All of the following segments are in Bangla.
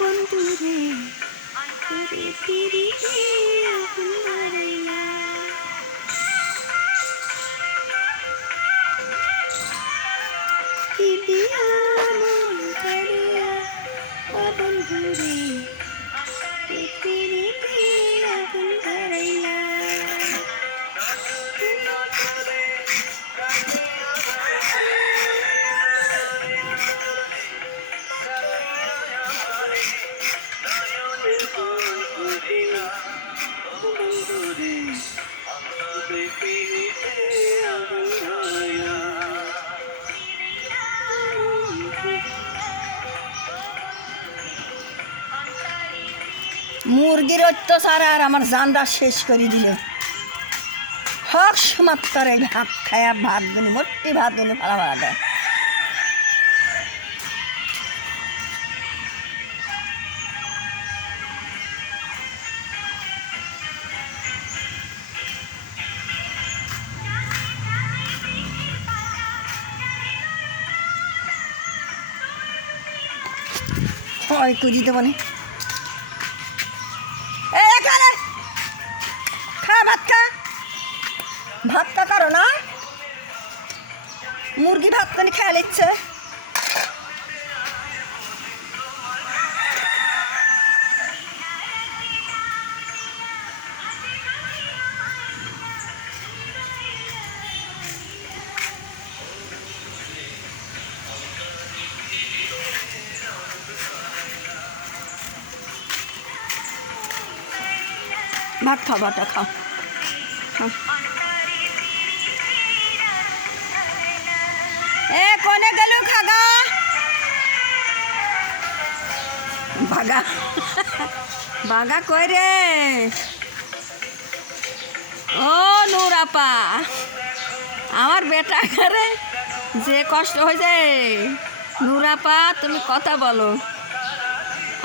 বন্ধুরে ফিরে ফিরে আগুন ধরাই না। কি দিয়া মন কাড়িয়া ও বন্ধুরে পৃথিবীতে আগুন ধরাইলা। মুরগির অত্যাচার আর আমার জানটা শেষ করে দিল। হক সমাত্তর এই ভাত খায়া ভাত গুনি মোটি ভাত গুনি ফালা ফালা দেয়। হয় করি দেবো না। খা ভাত খা, ভাতটা কারো না মুরগি ভাত কানি খেয়ে নিচ্ছে। ভাত খাও, ভাতটা খাও। এ কোনে গেল খাগা বাগা বাগা কই রে? ও নুরাপা, আমার বেটা ঘরে যে কষ্ট হয়েছে। নুরাপা তুমি কথা বলো,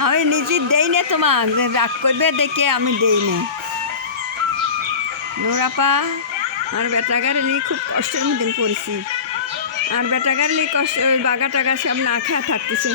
আমি নিজে দেই না তোমার, রাগ করবে দেখে আমি দেই না। নুরাপা, আর বেটা ঘরে নিয়ে খুব কষ্টের মধ্যে পড়েছি। আর বেটা ঘরে নিয়ে কষ্ট, বাগা টাগা সব না খাওয়া থাকতেছে।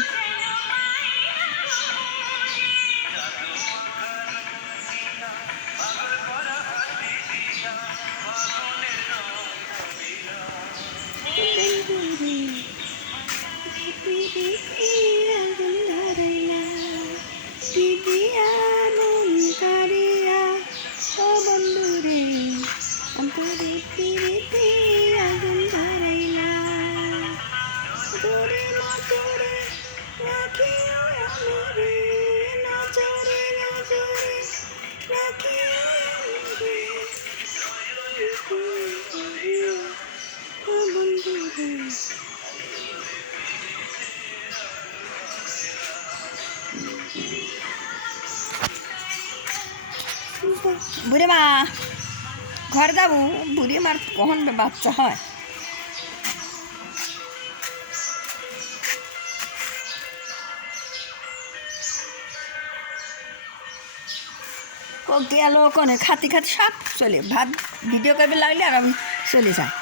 বুড়ি মা ঘরে যাবো, বুড়ি মার কখন বাচ্চা হয়। ও গেল ওখানে খাতি খাতি সব চলে, ভাত ভিডিও করবে লাগলে আর আমি চলে যাই।